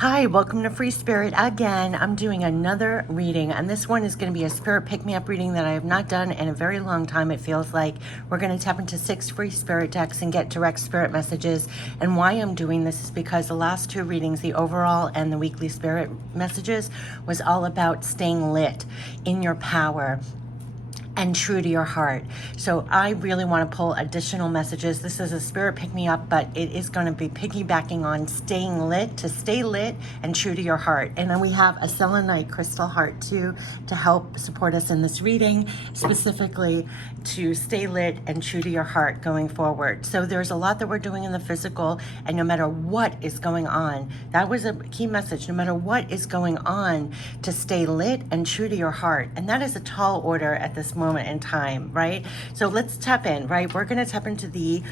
Hi, welcome to Free Spirit again. I'm doing another reading, and this one is going to be a spirit pick-me-up reading that I have not done in a very long time. It feels like we're going to tap into 6 free spirit decks and get direct spirit messages. And why I'm doing this is because the last 2 readings, the overall and the weekly spirit messages, was all about staying lit in your power and true to your heart. So I really want to pull additional messages. This is a spirit pick me up, but it is going to be piggybacking on staying lit, to stay lit and true to your heart. And then we have a selenite crystal heart too to help support us in this reading, specifically to stay lit and true to your heart going forward. So there's a lot that we're doing in the physical, and no matter what is going on, that was a key message, no matter what is going on, to stay lit and true to your heart. And that is a tall order at this moment in time, right? So let's tap in, right? We're going to tap into the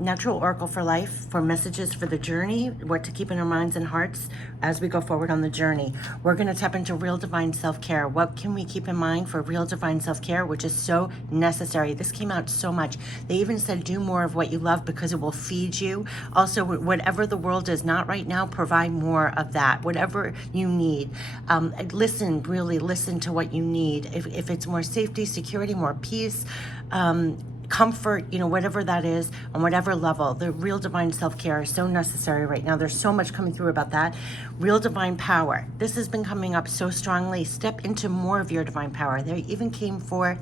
natural oracle for life, for messages for the journey, what to keep in our minds and hearts as we go forward on the journey. We're going to tap into real divine self-care. What can we keep in mind for real divine self-care, which is so necessary? This came out so much. They even said do more of what you love because it will feed you. Also, whatever the world is not right now, provide more of that, whatever you need. Really listen to what you need. If it's more safety, security, more peace, comfort, whatever that is, on whatever level, the real divine self-care is so necessary right now. There's so much coming through about that. Real divine power. This has been coming up so strongly. Step into more of your divine power. There even came for,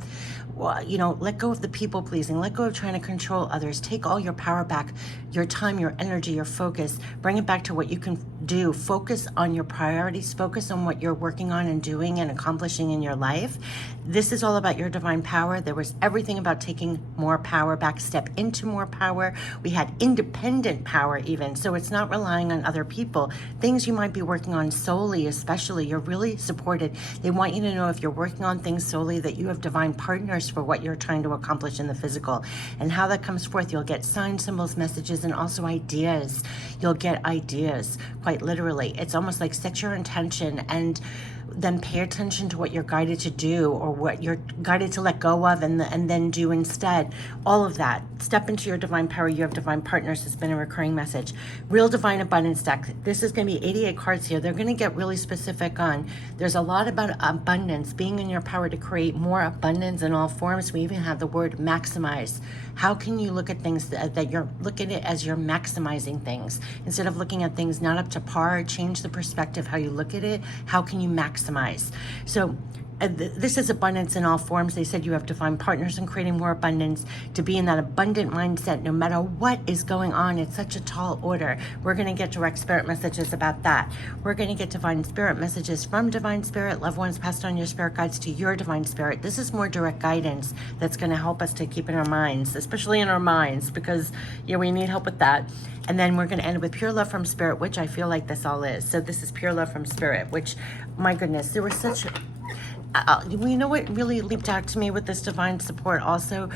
let go of the people pleasing, let go of trying to control others, take all your power back, your time, your energy, your focus, bring it back to what you can do. Focus on your priorities, focus on what you're working on and doing and accomplishing in your life. This is all about your divine power. There was everything about taking more power back, step into more power. We had independent power even, so it's not relying on other people. Things you might be working on solely, especially, you're really supported. They want you to know if you're working on things solely that you have divine partners for what you're trying to accomplish in the physical. And how that comes forth, you'll get signs, symbols, messages, and also ideas. You'll get ideas, quite literally. It's almost like set your intention and then pay attention to what you're guided to do or what you're guided to let go of and then do instead. All of that. Step into your divine power. You have divine partners has been a recurring message. Real divine abundance deck. This is going to be 88 cards here. They're going to get really specific on. There's a lot about abundance, being in your power to create more abundance in all forms. We even have the word maximize. How can you look at things that you're looking at as you're maximizing things instead of looking at things not up to par? Change the perspective how you look at it. How can you maximize? So this is abundance in all forms. They said you have to find partners in creating more abundance, to be in that abundant mindset no matter what is going on. It's such a tall order. We're going to get direct spirit messages about that. We're going to get divine spirit messages from divine spirit, loved ones passed on your spirit guides to your divine spirit. This is more direct guidance that's going to help us to keep in our minds, especially in our minds, because we need help with that. And then we're going to end with pure love from spirit, which I feel like this all is. So this is pure love from spirit, which, my goodness, there was such what really leaped out to me with this divine support also,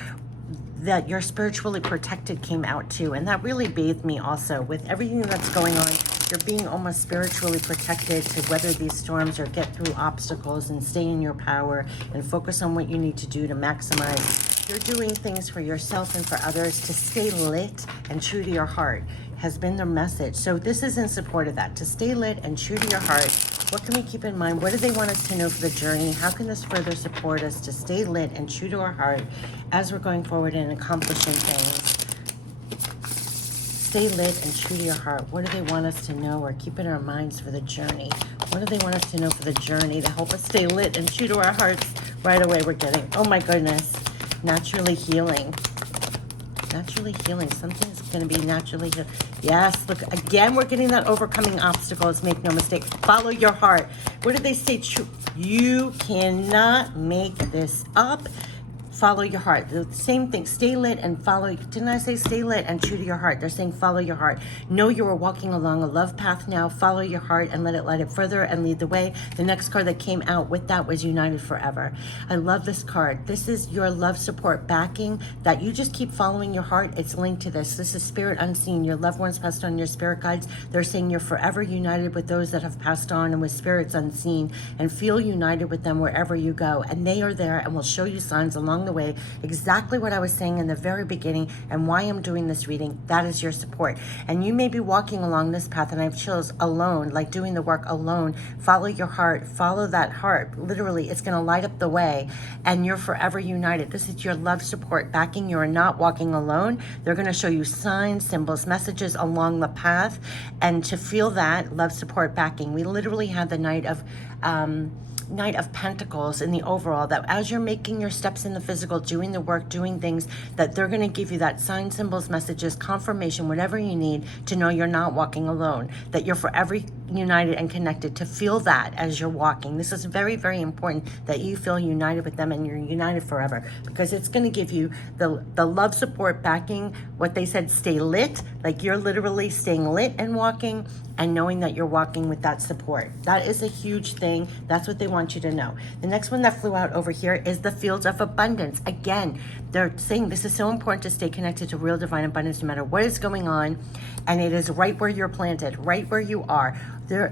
that you're spiritually protected came out too. And that really bathed me also with everything that's going on. You're being almost spiritually protected to weather these storms or get through obstacles and stay in your power and focus on what you need to do to maximize. You're doing things for yourself and for others to stay lit and true to your heart has been their message. So this is in support of that, to stay lit and true to your heart. What can we keep in mind? What do they want us to know for the journey? How can this further support us to stay lit and true to our heart as we're going forward and accomplishing things? Stay lit and true to your heart. What do they want us to know or keep in our minds for the journey? What do they want us to know for the journey to help us stay lit and true to our hearts? Right away we're getting, oh my goodness, naturally healing. Naturally healing. Something's going to be naturally healed. Yes, look, again, we're getting that overcoming obstacles. Make no mistake. Follow your heart. What did they say? You cannot make this up. Follow your heart. The same thing. Stay lit and follow. Didn't I say stay lit and true to your heart? They're saying follow your heart. Know you are walking along a love path now. Follow your heart and let it further and lead the way. The next card that came out with that was United Forever. I love this card. This is your love support backing that you just keep following your heart. It's linked to this. This is spirit unseen. Your loved ones passed on, your spirit guides. They're saying you're forever united with those that have passed on and with spirits unseen, and feel united with them wherever you go. And they are there and will show you signs along the the way. Exactly what I was saying in the very beginning and why I'm doing this reading. That is your support. And you may be walking along this path, and I have chills, alone, like doing the work alone. Follow your heart. Follow that heart. Literally, it's going to light up the way, and you're forever united. This is your love support backing. You are not walking alone. They're going to show you signs, symbols, messages along the path, and to feel that love support backing. We literally had the Knight of Pentacles in the overall, that as you're making your steps in the physical, doing the work, doing things, that they're going to give you that sign, symbols, messages, confirmation, whatever you need to know you're not walking alone, that you're forever united and connected, to feel that as you're walking. This is very, very important that you feel united with them and you're united forever, because it's going to give you the love support backing. What they said, stay lit, like you're literally staying lit and walking, and knowing that you're walking with that support. That is a huge thing. That's what they want you to know. The next one that flew out over here is the fields of abundance. Again, they're saying this is so important to stay connected to real divine abundance no matter what is going on. And it is right where you're planted, right where you are.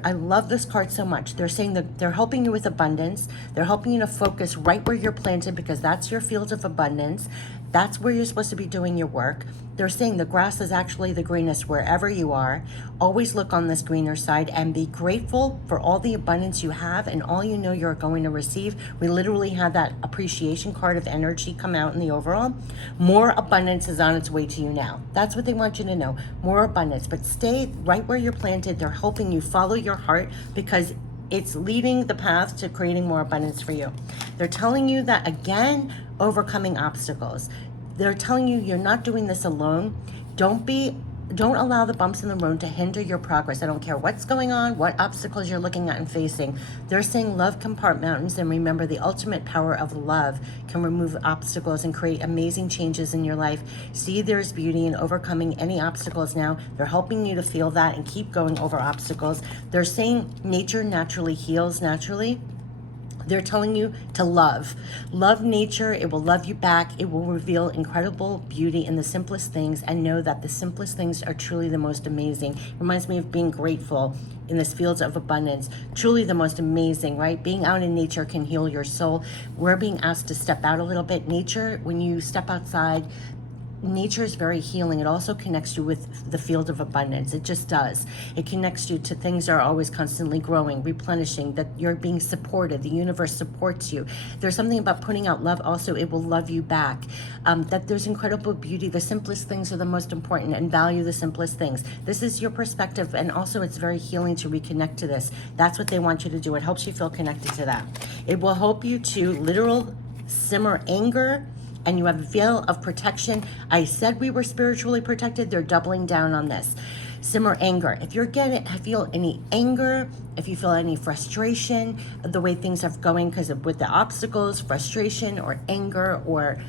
I love this card so much. They're saying that they're helping you with abundance. They're helping you to focus right where you're planted, because that's your field of abundance. That's where you're supposed to be doing your work. They're saying the grass is actually the greenest wherever you are. Always look on this greener side and be grateful for all the abundance you have and all you know you're going to receive. We literally had that appreciation card of energy come out in the overall. More abundance is on its way to you now. That's what they want you to know. More abundance, but stay right where you're planted. They're helping you follow your heart, because it's leading the path to creating more abundance for you. They're telling you that, again, overcoming obstacles. They're telling you you're not doing this alone. Don't allow the bumps in the road to hinder your progress. I don't care what's going on, what obstacles you're looking at and facing. They're saying love can part mountains, and remember, the ultimate power of love can remove obstacles and create amazing changes in your life. See, there's beauty in overcoming any obstacles now. They're helping you to feel that and keep going over obstacles. They're saying nature naturally heals naturally. They're telling you to love. Love nature. It will love you back. It will reveal incredible beauty in the simplest things, and know that the simplest things are truly the most amazing. It reminds me of being grateful in this fields of abundance. Truly the most amazing, right? Being out in nature can heal your soul. We're being asked to step out a little bit. Nature, when you step outside, nature is very healing. It also connects you with the field of abundance. It just does. It connects you to things that are always constantly growing, replenishing, that you're being supported. The universe supports you. There's something about putting out love also. It will love you back. That there's incredible beauty. The simplest things are the most important, and value the simplest things. This is your perspective, and also it's very healing to reconnect to this. That's what they want you to do. It helps you feel connected to that. It will help you to literal simmer anger, and you have a veil of protection. I said we were spiritually protected. They're doubling down on this. Simmer anger. If you're feel any anger, if you feel any frustration, the way things are going because of with the obstacles, frustration or anger or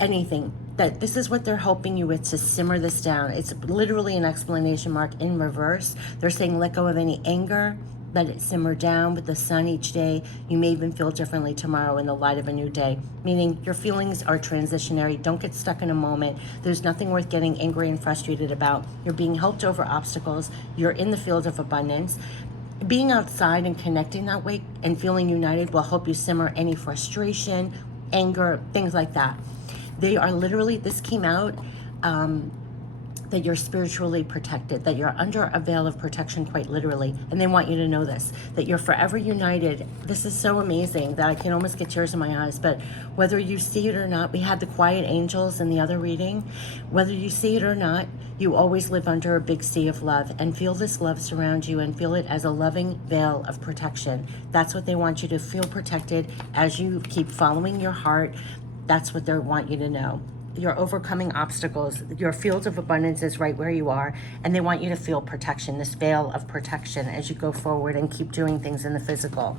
anything, that this is what they're helping you with, to simmer this down. It's literally an exclamation mark in reverse. They're saying let go of any anger. Let it simmer down with the sun each day. You may even feel differently tomorrow in the light of a new day. Meaning your feelings are transitionary. Don't get stuck in a moment. There's nothing worth getting angry and frustrated about. You're being helped over obstacles. You're in the field of abundance. Being outside and connecting that way and feeling united will help you simmer any frustration, anger, things like that. They are literally, this came out, that you're spiritually protected, that you're under a veil of protection, quite literally. And they want you to know this, that you're forever united. This is so amazing that I can almost get tears in my eyes. But whether you see it or not, we had the quiet angels in the other reading. Whether you see it or not, you always live under a big sea of love, and feel this love surround you and feel it as a loving veil of protection. That's what they want you to feel, protected as you keep following your heart. That's what they want you to know. You're overcoming obstacles. Your field of abundance is right where you are, and they want you to feel protection, this veil of protection as you go forward and keep doing things in the physical.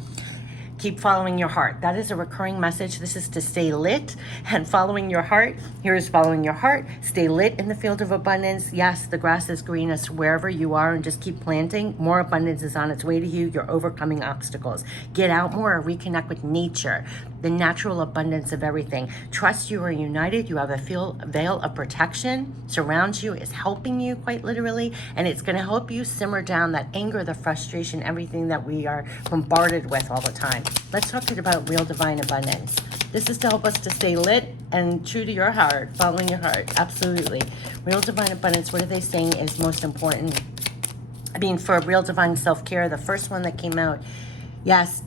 Keep following your heart. That is a recurring message. This is to stay lit and following your heart. Here is following your heart. Stay lit in the field of abundance. Yes, the grass is greenest wherever you are, and just keep planting. More abundance is on its way to you. You're overcoming obstacles. Get out more. Reconnect with nature, the natural abundance of everything. Trust you are united. You have a veil of protection surrounds you, is helping you quite literally, and it's going to help you simmer down that anger, the frustration, everything that we are bombarded with all the time. Let's talk about real divine abundance. This is to help us to stay lit and true to your heart, following your heart. Absolutely. Real divine abundance, what are they saying is most important? I mean, for real divine self-care, the first one that came out, yes,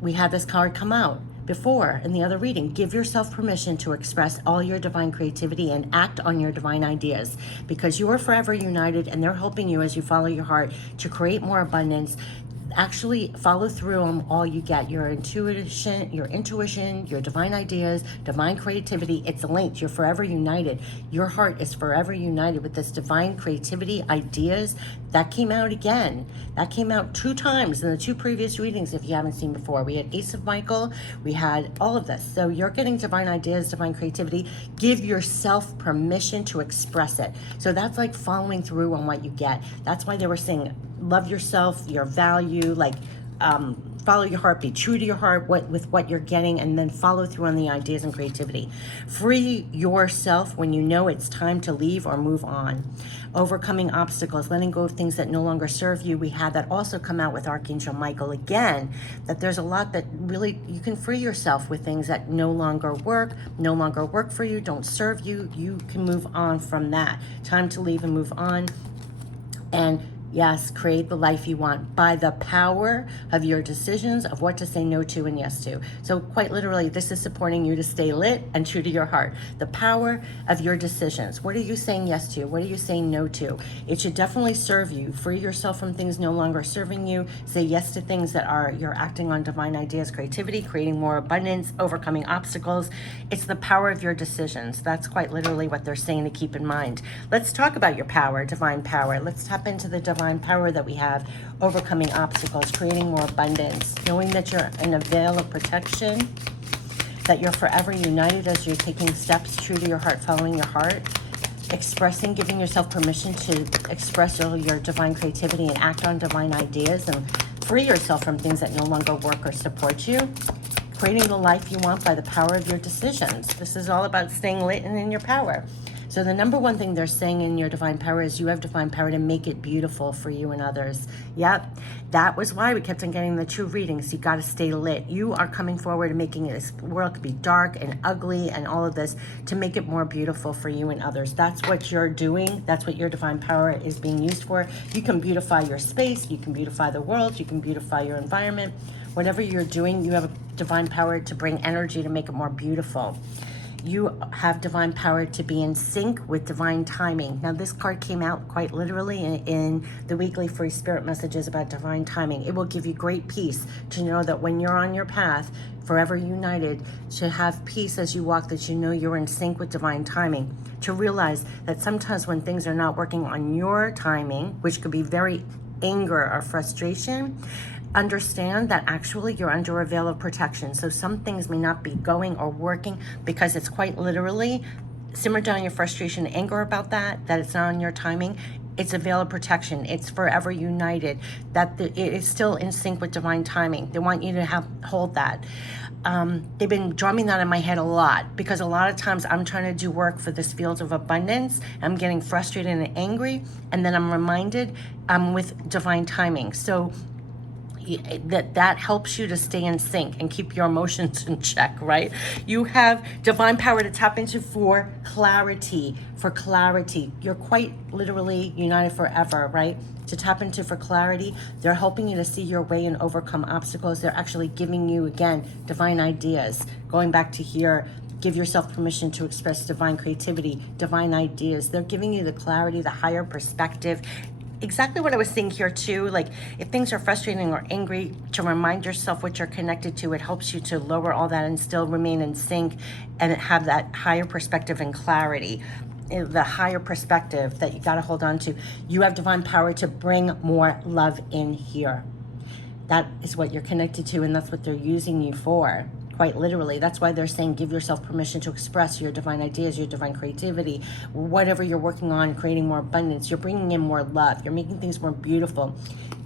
we had this card come out before in the other reading. Give yourself permission to express all your divine creativity and act on your divine ideas, because you are forever united and they're helping you as you follow your heart to create more abundance. Actually follow through on all you get, your intuition, your divine ideas, divine creativity. It's linked. You're forever united. Your heart is forever united with this divine creativity, ideas. That came out again. That came out 2 times in the 2 previous readings if you haven't seen before. We had Ace of Michael, we had all of this. So you're getting divine ideas, divine creativity. Give yourself permission to express it. So that's like following through on what you get. That's why they were saying love yourself, your value, like follow your heart, be true to your heart with what you're getting, and then follow through on the ideas and creativity. Free yourself when you know it's time to leave or move on. Overcoming obstacles, letting go of things that no longer serve you. We had that also come out with Archangel Michael again, that there's a lot that really you can free yourself with things that no longer work for you, don't serve you. You can move on from that. Time to leave and move on. And yes, create the life you want by the power of your decisions of what to say no to and yes to. So quite literally, this is supporting you to stay lit and true to your heart. The power of your decisions. What are you saying yes to? What are you saying no to? It should definitely serve you. Free yourself from things no longer serving you. Say yes to things that are, you're acting on divine ideas, creativity, creating more abundance, overcoming obstacles. It's the power of your decisions. That's quite literally what they're saying to keep in mind. Let's talk about your power, divine power. Let's tap into the divine power that we have, overcoming obstacles, creating more abundance, knowing that you're in a veil of protection, that you're forever united as you're taking steps true to your heart, following your heart, expressing, giving yourself permission to express all your divine creativity and act on divine ideas and free yourself from things that no longer work or support you, creating the life you want by the power of your decisions. This is all about staying lit and in your power. So the number one thing they're saying in your divine power is you have divine power to make it beautiful for you and others. Yep, that was why we kept on getting the true readings. You got to stay lit. You are coming forward and making this world could be dark and ugly and all of this to make it more beautiful for you and others. That's what you're doing. That's what your divine power is being used for. You can beautify your space. You can beautify the world. You can beautify your environment. Whatever you're doing, you have a divine power to bring energy to make it more beautiful. You have divine power to be in sync with divine timing. Now, this card came out quite literally in the weekly free spirit messages about divine timing. It will give you great peace to know that when you're on your path, forever united, to have peace as you walk, that you know you're in sync with divine timing. To realize that sometimes when things are not working on your timing, which could be very anger or frustration, understand that actually you're under a veil of protection. So some things may not be going or working because it's quite literally, simmer down your frustration and anger about that it's not on your timing. It's a veil of protection. It's forever united, that it is still in sync with divine timing. They want you to hold that. They've been drumming that in my head a lot, because a lot of times I'm trying to do work for this field of abundance. I'm getting frustrated and angry, and then I'm reminded I'm with divine timing. So that helps you to stay in sync and keep your emotions in check, right? You have divine power to tap into for clarity. You're quite literally united forever, right? To tap into for clarity. They're helping you to see your way and overcome obstacles. They're actually giving you, again, divine ideas. Going back to here, give yourself permission to express divine creativity, divine ideas. They're giving you the clarity, the higher perspective. Exactly what I was saying here too, like if things are frustrating or angry, to remind yourself what you're connected to. It helps you to lower all that and still remain in sync and have that higher perspective and clarity. The higher perspective that you got to hold on to. You have divine power to bring more love in here. That is what you're connected to, and that's what they're using you for. Quite literally. That's why they're saying give yourself permission to express your divine ideas, your divine creativity, whatever you're working on, creating more abundance. You're bringing in more love. You're making things more beautiful.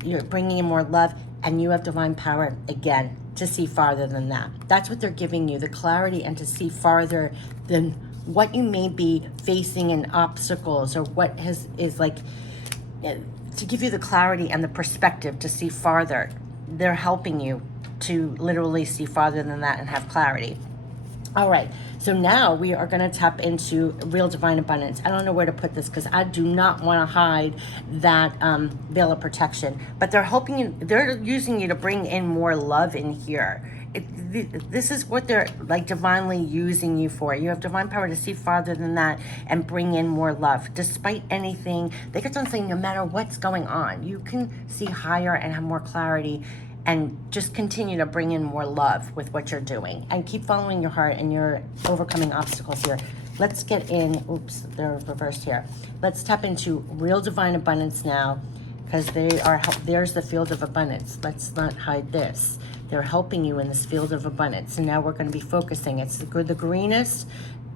You're bringing in more love, and you have divine power, again, to see farther than that. That's what they're giving you, the clarity, and to see farther than what you may be facing in obstacles, or what is like, to give you the clarity and the perspective to see farther. They're helping you to literally see farther than that and have clarity. All right, so now we are going to tap into real divine abundance. I don't know where to put this because I do not want to hide that veil of protection, but they're helping you, they're using you to bring in more love in here. This is what they're like divinely using you for. You have divine power to see farther than that and bring in more love. Despite anything, they kept on saying no matter what's going on, you can see higher and have more clarity and just continue to bring in more love with what you're doing and keep following your heart and you're overcoming obstacles here. Let's get in, oops, they're reversed here. Let's tap into real divine abundance now because they are, there's the field of abundance. Let's not hide this. They're helping you in this field of abundance. And now we're going to be focusing. It's the greenest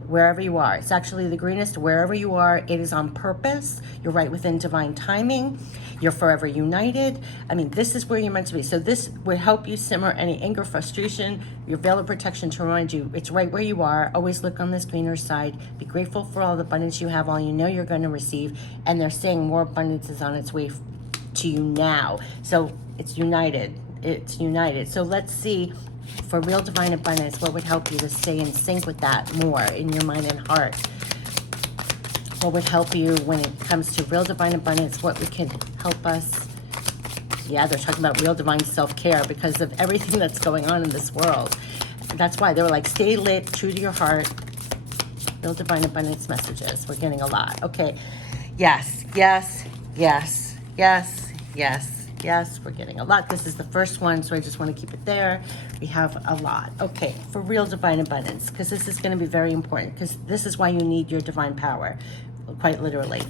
wherever you are. It's actually the greenest wherever you are. It is on purpose. You're right within divine timing. You're forever united. I mean, this is where you're meant to be. So this would help you simmer any anger, frustration, your veil of protection to remind you it's right where you are. Always look on this greener side. Be grateful for all the abundance you have, all you know you're going to receive. And they're saying more abundance is on its way to you now. So it's united. It's united. So let's see for real divine abundance, what would help you to stay in sync with that more in your mind and heart? What would help you when it comes to real divine abundance? What can help us? Yeah, they're talking about real divine self-care because of everything that's going on in this world. That's why they were like, stay lit, true to your heart. Real divine abundance messages. We're getting a lot. Okay. Yes, yes, yes, yes, yes. Yes, we're getting a lot. This is the first one, so I just want to keep it there. We have a lot. Okay, for real divine abundance, because this is going to be very important, because this is why you need your divine power, quite literally.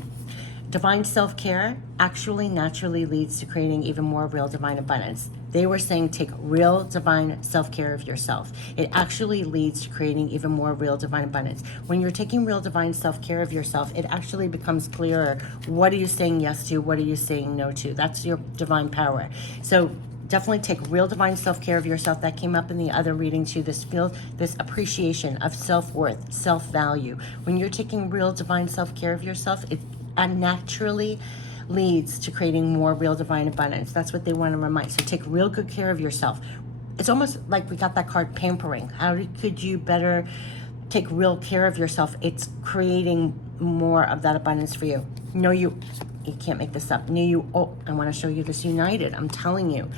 Divine self-care actually naturally leads to creating even more real divine abundance. They were saying take real divine self-care of yourself. It actually leads to creating even more real divine abundance. When you're taking real divine self-care of yourself, it actually becomes clearer. What are you saying yes to? What are you saying no to? That's your divine power. So definitely take real divine self-care of yourself. That came up in the other reading too. This appreciation of self-worth, self-value. When you're taking real divine self-care of yourself, it naturally leads to creating more real divine abundance. That's what they want to remind. So take real good care of yourself. It's almost like we got that card, pampering. How could you better take real care of yourself? It's creating more of that abundance for you. No, you can't make this up. I want to show you this united. I'm telling you.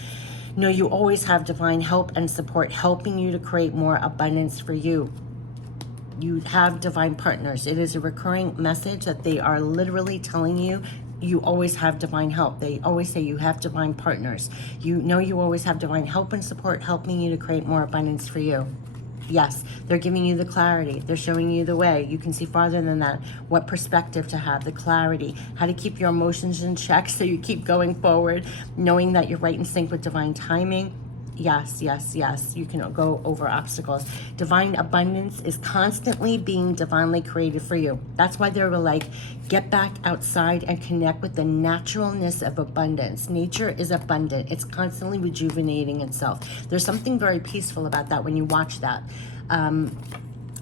No, you always have divine help and support helping you to create more abundance for you. You have divine partners. It is a recurring message that they are literally telling you. You always have divine help. They always say you have divine partners. You know you always have divine help and support helping you to create more abundance for you. Yes, they're giving you the clarity. They're showing you the way. You can see farther than that. What perspective to have, the clarity, how to keep your emotions in check so you keep going forward, knowing that you're right in sync with divine timing. Yes, yes, yes. You can go over obstacles. Divine abundance is constantly being divinely created for you. That's why they were like, get back outside and connect with the naturalness of abundance. Nature is abundant. It's constantly rejuvenating itself. There's something very peaceful about that when you watch that.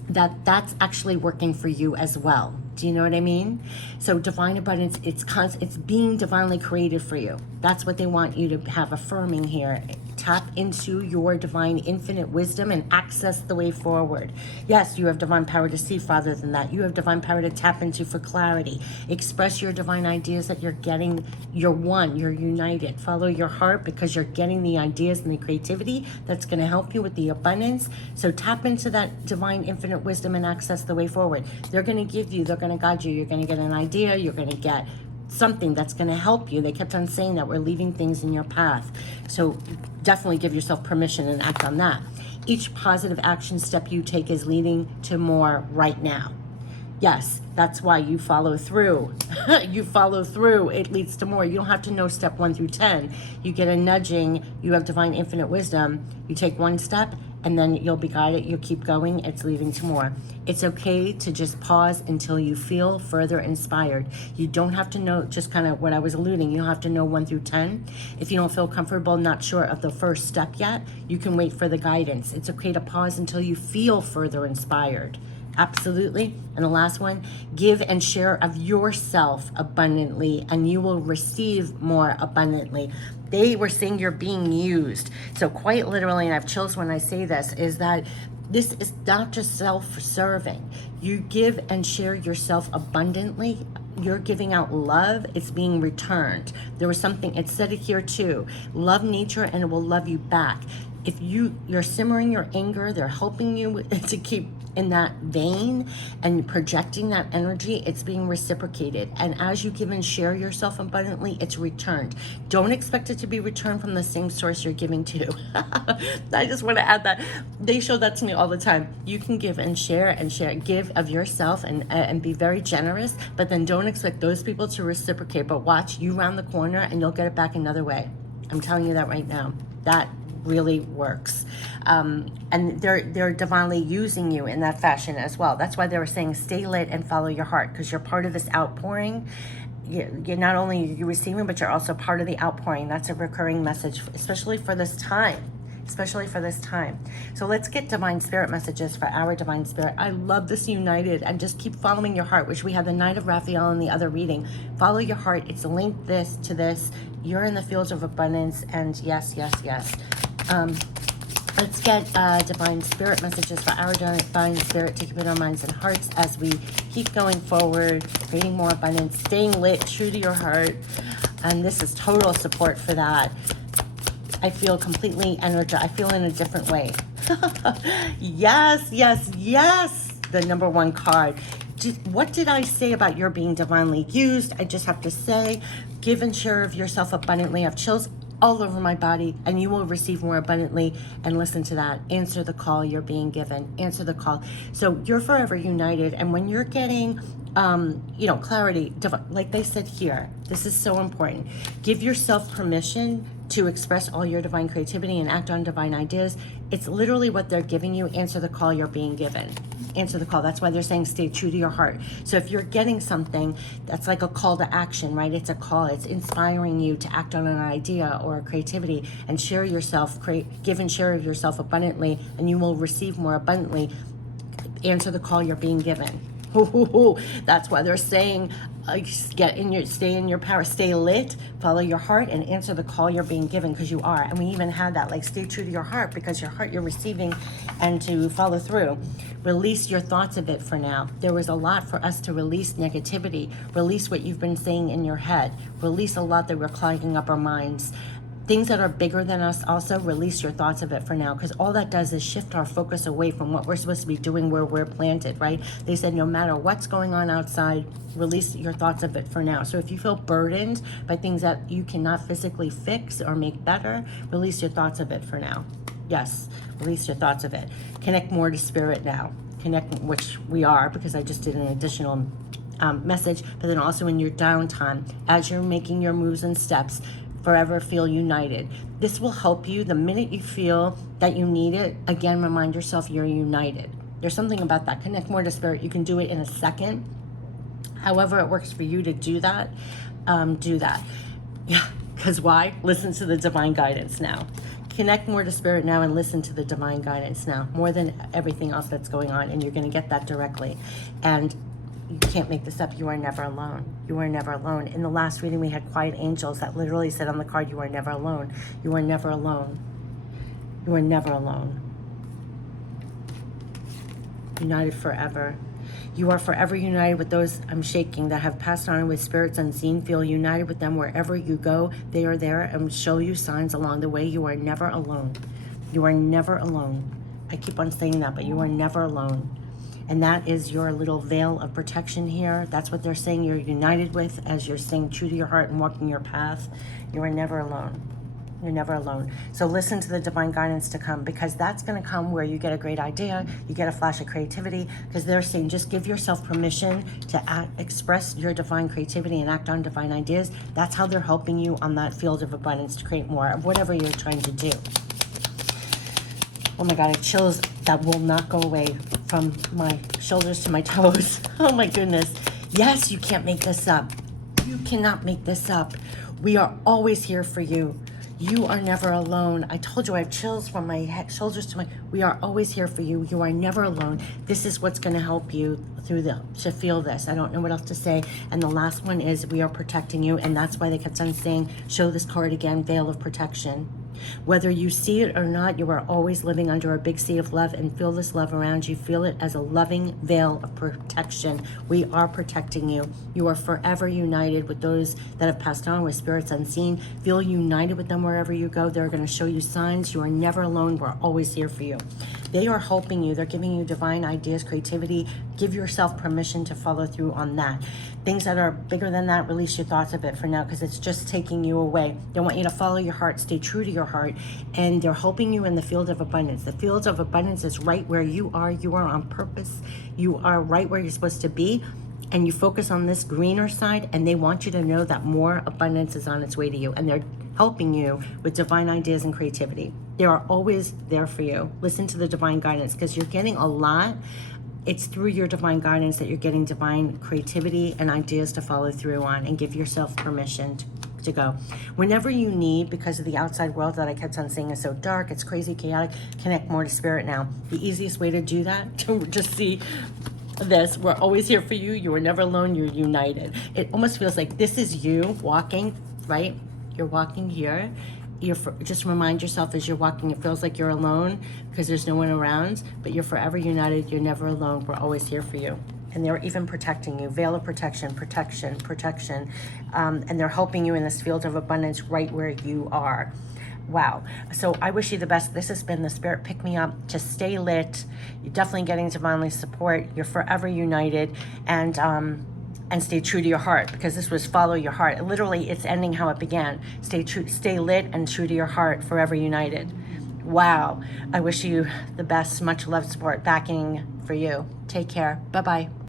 That's actually working for you as well. Do you know what I mean? So divine abundance, it's being divinely created for you. That's what they want you to have affirming here. Tap into your divine infinite wisdom and access the way forward. Yes, you have divine power to see farther than that. You have divine power to tap into for clarity. Express your divine ideas that you're getting. You're one, you're united. Follow your heart because you're getting the ideas and the creativity that's going to help you with the abundance. So tap into that divine infinite wisdom and access the way forward. They're going to give you, they're going to guide you. You're going to get an idea. You're going to get something that's going to help you. They kept on saying that we're leaving things in your path. So definitely give yourself permission and act on that. Each positive action step you take is leading to more right now. Yes, that's why you follow through. You follow through. It leads to more. You don't have to know step 1 through 10. You get a nudging. You have divine infinite wisdom. You take one step and then you'll be guided. You'll keep going. It's leading to more. It's okay to just pause until you feel further inspired. You don't have to know, just kind of what I was alluding, you don't have to know 1 through 10. If you don't feel comfortable, not sure of the first step yet, you can wait for the guidance. It's okay to pause until you feel further inspired. Absolutely. And the last one, give and share of yourself abundantly and you will receive more abundantly. They were saying you're being used. So quite literally, and I have chills when I say this, is that This is not just self-serving. You give and share yourself abundantly. You're giving out love. It's being returned. There was something, it said it here too. Love nature and it will love you back. If you're simmering your anger, they're helping you to keep in that vein and projecting that energy, it's being reciprocated. And as you give and share yourself abundantly, it's returned. Don't expect it to be returned from the same source you're giving to. I just want to add that. They show that to me all the time. You can give and share, give of yourself and be very generous, but then don't expect those people to reciprocate. But watch, you round the corner and you'll get it back another way. I'm telling you that right now. That really works. And they're divinely using you in that fashion as well. That's why they were saying stay lit and follow your heart, because you're part of this outpouring. You're not only you receiving, but you're also part of the outpouring. That's a recurring message, especially for this time. Especially for this time. So let's get divine spirit messages for our divine spirit. I love this united, and just keep following your heart, which we had the Knight of Raphael in the other reading. Follow your heart. It's linked this to this. You're in the fields of abundance, and yes. Let's get divine spirit messages for our divine spirit to keep in our minds and hearts as we keep going forward, creating more abundance, staying lit, true to your heart. And this is total support for that. I feel completely energized. I feel in a different way. Yes. The number one card. What did I say about your being divinely used? I just have to say, give and share of yourself abundantly. I have chills all over my body, and you will receive more abundantly. And listen to that. Answer the call you're being given. Answer the call. So you're forever united. And when you're getting clarity, like they said here, this is so important. Give yourself permission to express all your divine creativity and act on divine ideas. It's literally what they're giving you. Answer the call you're being given. Answer the call. That's why they're saying stay true to your heart. So if you're getting something that's like a call to action, right? It's a call. It's inspiring you to act on an idea or a creativity and share yourself, give and share of yourself abundantly, and you will receive more abundantly. Answer the call you're being given. That's why they're saying stay in your power, stay lit, follow your heart, and answer the call you're being given, because you are. And we even had that, like, stay true to your heart, because your heart you're receiving, and to follow through. Release your thoughts of it for now. There was a lot for us to release negativity, release what you've been saying in your head, release a lot that we're clogging up our minds. Things that are bigger than us also, release your thoughts of it for now, because all that does is shift our focus away from what we're supposed to be doing where we're planted, right? They said no matter what's going on outside, release your thoughts of it for now. So if you feel burdened by things that you cannot physically fix or make better, release your thoughts of it for now. Yes, release your thoughts of it. Connect more to spirit now. Connect, which we are, because I just did an additional message, but then also in your downtime, as you're making your moves and steps, forever feel united. This will help you the minute you feel that you need it. Again, remind yourself you're united. There's something about that. Connect more to spirit. You can do it in a second. However it works for you to do that, do that. Yeah, because why? Listen to the divine guidance now. Connect more to spirit now and listen to the divine guidance now, more than everything else that's going on, and you're going to get that directly. And you can't make this up. You are never alone. You are never alone. In the last reading, we had quiet angels that literally said on the card, you are never alone. You are never alone. You are never alone. United forever. You are forever united with those, I'm shaking, that have passed on with spirits unseen. Feel united with them wherever you go. They are there and show you signs along the way. You are never alone. You are never alone. I keep on saying that, but you are never alone. And that is your little veil of protection here. That's what they're saying you're united with as you're staying true to your heart and walking your path. You are never alone. You're never alone. So listen to the divine guidance to come, because that's going to come where you get a great idea, you get a flash of creativity, because they're saying just give yourself permission to express your divine creativity and act on divine ideas. That's how they're helping you on that field of abundance to create more of whatever you're trying to do. Oh my God, I have chills that will not go away from my shoulders to my toes. Oh my goodness. Yes, you can't make this up. You cannot make this up. We are always here for you. You are never alone. I told you I have chills from my shoulders to my... We are always here for you. You are never alone. This is what's going to help you to feel this. I don't know what else to say. And the last one is we are protecting you. And that's why they kept on saying, show this card again, veil of protection. Whether you see it or not, you are always living under a big sea of love, and feel this love around you. Feel it as a loving veil of protection. We are protecting you. You are forever united with those that have passed on, with spirits unseen. Feel united with them wherever you go. They're going to show you signs. You are never alone. We're always here for you. They are helping you. They're giving you divine ideas, creativity. Give yourself permission to follow through on that. Things that are bigger than that, release your thoughts of it for now, because it's just taking you away. They want you to follow your heart, stay true to your heart, and they're helping you in the field of abundance. The field of abundance is right where you are. You are on purpose. You are right where you're supposed to be, and you focus on this greener side, and they want you to know that more abundance is on its way to you, and they're helping you with divine ideas and creativity. They are always there for you. Listen to the divine guidance, because you're getting a lot. It's through your divine guidance that you're getting divine creativity and ideas to follow through on, and give yourself permission to go. Whenever you need, because of the outside world that I kept on saying is so dark, it's crazy, chaotic, connect more to spirit now. The easiest way to do that, to just see this, we're always here for you. You are never alone. You're united. It almost feels like this is you walking, right? You're walking here. Just remind yourself as you're walking, it feels like you're alone because there's no one around, but you're forever united. You're never alone. We're always here for you. And they're even protecting you. Veil of protection, protection, protection. And they're helping you in this field of abundance right where you are. Wow. So I wish you the best. This has been the Spirit Pick Me Up. Just stay lit. You're definitely getting divinely support. You're forever united. And stay true to your heart, because this was follow your heart. Literally, it's ending how it began. Stay true, stay lit and true to your heart, forever united. Wow. I wish you the best. Much love, support, backing for you. Take care. Bye-bye.